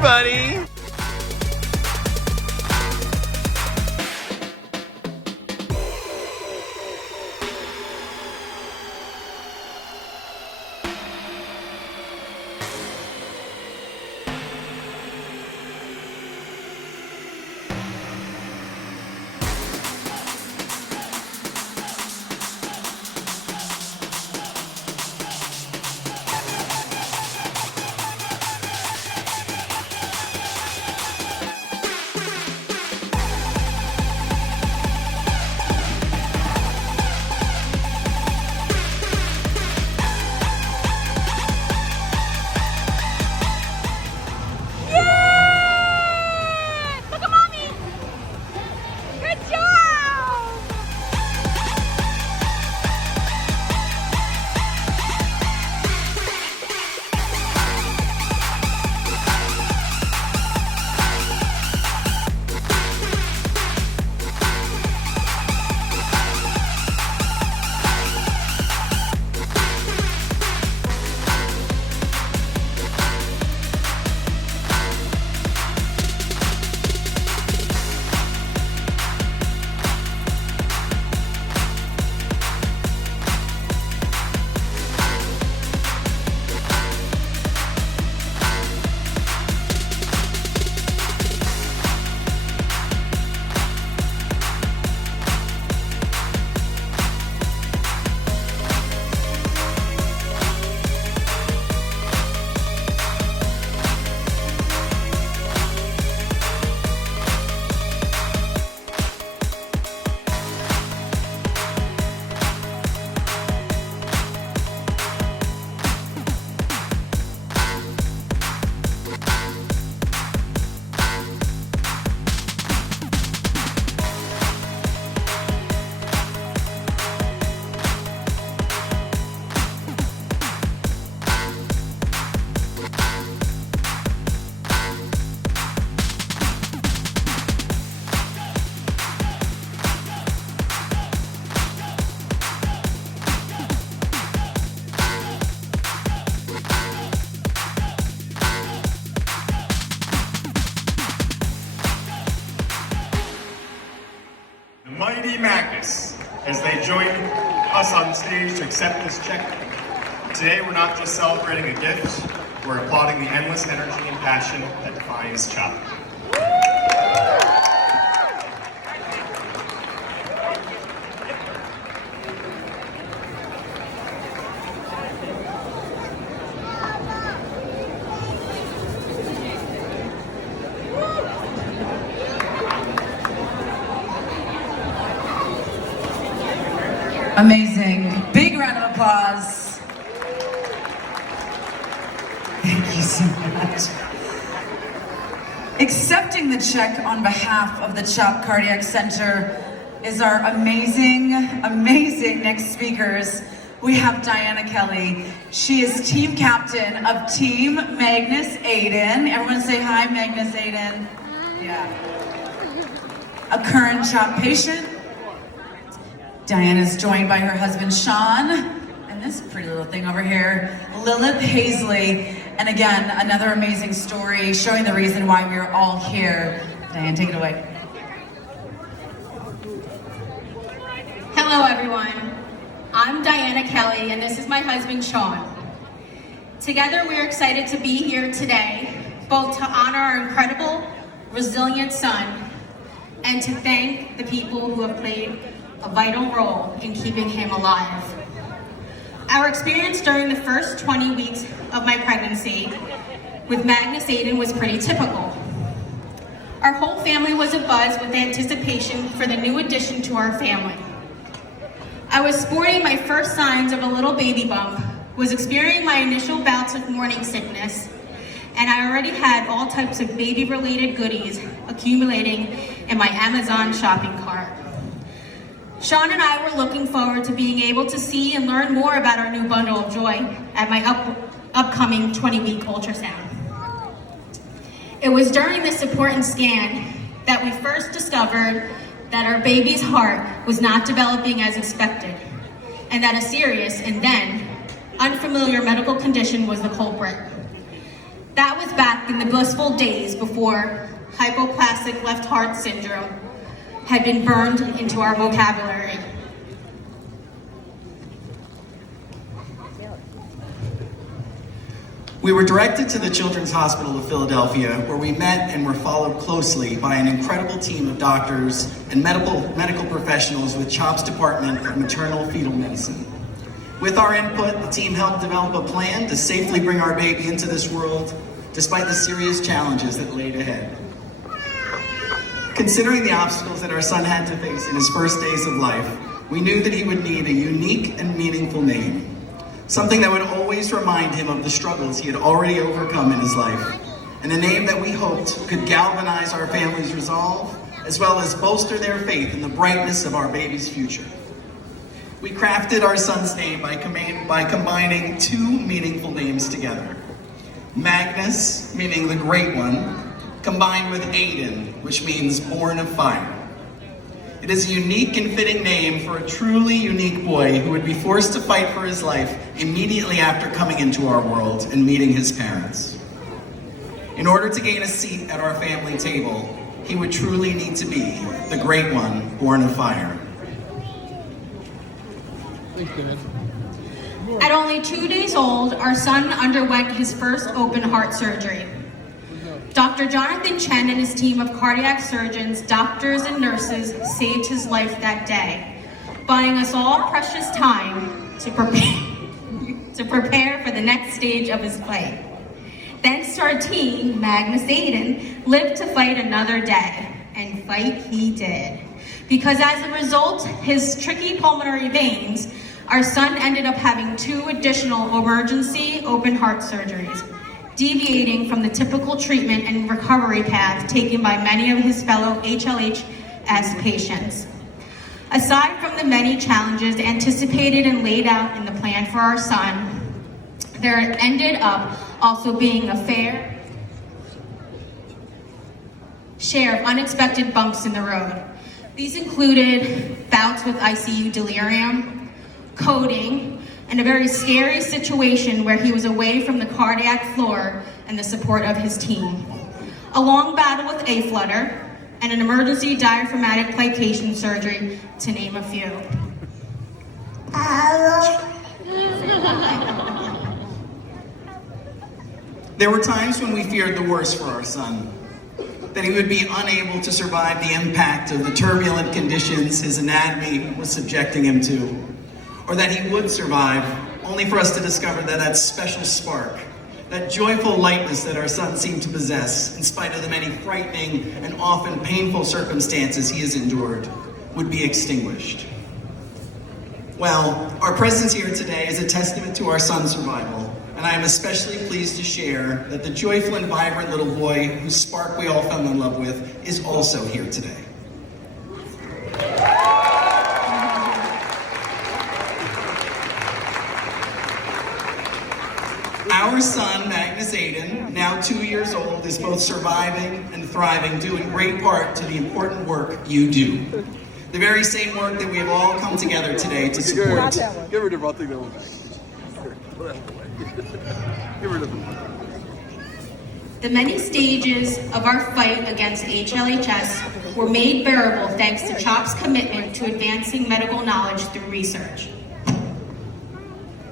buddy. Mighty Magnus, as they join us on stage to accept this check. Today we're not just celebrating a gift, we're applauding the endless energy and passion that defines CHOP. Amazing. Big round of applause. Thank you so much. Accepting the check on behalf of the CHOP Cardiac Center is our amazing next speakers. We have Diana Kelly. She is team captain of Team Magnus-Aodhan. Everyone say hi, Magnus-Aodhan. Yeah. A current CHOP patient. Diana's joined by her husband, Sean, and this pretty little thing over here, Lilith Hazley. And again, another amazing story showing the reason why we are all here. Diane, take it away. Hello, everyone. I'm Diana Kelly, and this is my husband, Sean. Together, we are excited to be here today, both to honor our incredible, resilient son, and to thank the people who have played a vital role in keeping him alive. Our experience during the first 20 weeks of my pregnancy with Magnus-Aodhan was pretty typical. Our whole family was abuzz with anticipation for the new addition to our family. I was sporting my first signs of a little baby bump, was experiencing my initial bouts of morning sickness, and I already had all types of baby-related goodies accumulating in my Amazon shopping cart. Sean and I were looking forward to being able to see and learn more about our new bundle of joy at my upcoming 20-week ultrasound. It was during this important scan that we first discovered that our baby's heart was not developing as expected, and that a serious and then unfamiliar medical condition was the culprit. That was back in the blissful days before hypoplastic left heart syndrome had been burned into our vocabulary. We were directed to the Children's Hospital of Philadelphia, where we met and were followed closely by an incredible team of doctors and medical professionals with CHOP's Department of Maternal Fetal Medicine. With our input, the team helped develop a plan to safely bring our baby into this world, despite the serious challenges that laid ahead. Considering the obstacles that our son had to face in his first days of life, we knew that he would need a unique and meaningful name. Something that would always remind him of the struggles he had already overcome in his life, and a name that we hoped could galvanize our family's resolve, as well as bolster their faith in the brightness of our baby's future. We crafted our son's name by combining two meaningful names together. Magnus, meaning the Great One, combined with Aodhan, which means born of fire. It is a unique and fitting name for a truly unique boy who would be forced to fight for his life immediately after coming into our world and meeting his parents. In order to gain a seat at our family table, he would truly need to be the Great One, born of fire. At only 2 days old, our son underwent his first open heart surgery. Dr. Jonathan Chen and his team of cardiac surgeons, doctors, and nurses saved his life that day, buying us all precious time to prepare for the next stage of his fight. Thence our team, Magnus-Aodhan, lived to fight another day, and fight he did. Because as a result, his tricky pulmonary veins, our son ended up having 2 additional emergency open heart surgeries, deviating from the typical treatment and recovery path taken by many of his fellow HLHS patients. Aside from the many challenges anticipated and laid out in the plan for our son, there ended up also being a fair share of unexpected bumps in the road. These included bouts with ICU delirium, coding, and a very scary situation where he was away from the cardiac floor and the support of his team. A long battle with aflutter, and an emergency diaphragmatic plication surgery, to name a few. There were times when we feared the worst for our son, that he would be unable to survive the impact of the turbulent conditions his anatomy was subjecting him to, or that he would survive, only for us to discover that that special spark, that joyful lightness that our son seemed to possess, in spite of the many frightening and often painful circumstances he has endured, would be extinguished. Well, our presence here today is a testament to our son's survival, and I am especially pleased to share that the joyful and vibrant little boy whose spark we all fell in love with is also here today. Our son, Magnus-Aodhan, now 2 years old, is both surviving and thriving, due in great part to the important work you do. The very same work that we have all come together today to support. Give her the wrong thing that went back. Give her the The many stages of our fight against HLHS were made bearable thanks to CHOP's commitment to advancing medical knowledge through research.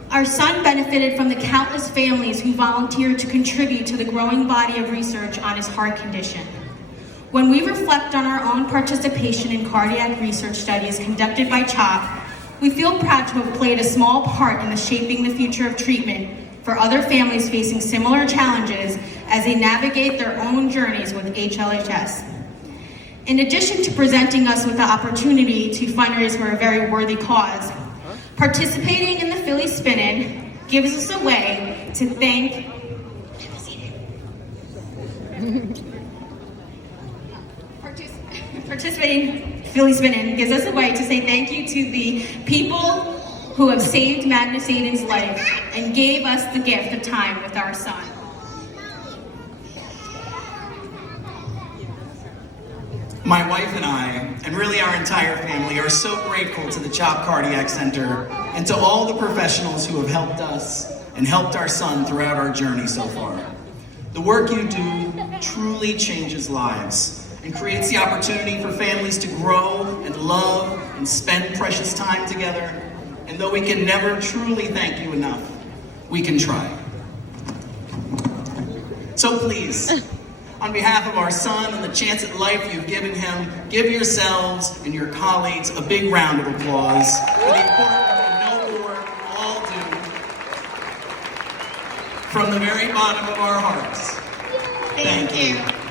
Our son benefited from the countless families who volunteered to contribute to the growing body of research on his heart condition. When we reflect on our own participation in cardiac research studies conducted by CHOP, we feel proud to have played a small part in the shaping the future of treatment for other families facing similar challenges as they navigate their own journeys with HLHS. In addition to presenting us with the opportunity to fundraise for a very worthy cause, participating in the Philly Spin-In gives us a way to thank participating Philly Spin-In gives us a way to say thank you to the people who have saved Magnus-Aodhan's life and gave us the gift of time with our son. My wife and I, and really our entire family, are so grateful to the CHOP Cardiac Center and to all the professionals who have helped us and helped our son throughout our journey so far. The work you do truly changes lives and creates the opportunity for families to grow and love and spend precious time together. And though we can never truly thank you enough, we can try. So please, on behalf of our son and the chance at life you've given him, give yourselves and your colleagues a big round of applause for the important and noble work you all do from the very bottom of our hearts. Thank you.